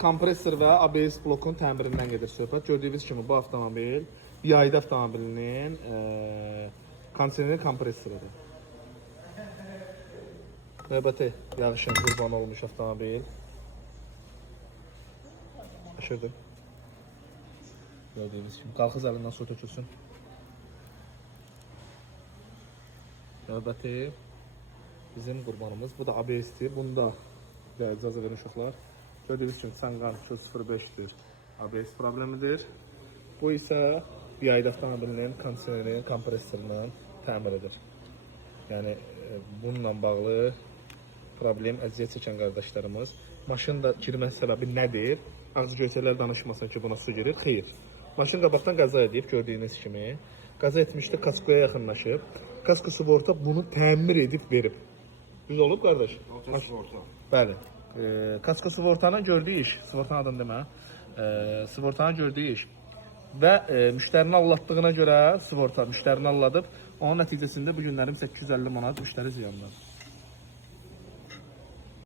kompresor və ABS blokun təmirindən gedir söhbət. Gördüyünüz kimi bu avtomobil yayda avtomobilinin kondisioner kompresorudur. Növbəti yağışın qurbanı olmuş avtomobil. Aşırdım. Gördüyünüz kimi qalxız əlindən su tökülsün. Növbəti bizim qurbanımız. Bu da ABS-dir. Bunda icazə verin uşaqlar. Gördüyünüz kimi Çangan 205-dir. ABS problemidir. Bu isə yayda avtomobilinin kondisionerinin kompresorunun təmiridir. Yəni bununla bağlı problem, əziyyət çəkən qardaşlarımız. Maşında girmə səbəbi nədir? Ağzı göysələr danışmasın ki, buna su girir. Xeyr. Maşın qabaqdan qaza edib, gördüyünüz kimi. Qaza etmişdi, kaskoya yaxınlaşıb. Kasko sığorta bunu təmir edib verib. Düz olub, qardaş? Bəli. Kasko sığortanın gördüyü iş, sığortanın adını demə. Sığortanın gördüyü iş. Və müştərini allatdığına görə sığorta müştərini alladıb. Onun nəticəsində bu günlərim 850 manat müştəri ziyanlar.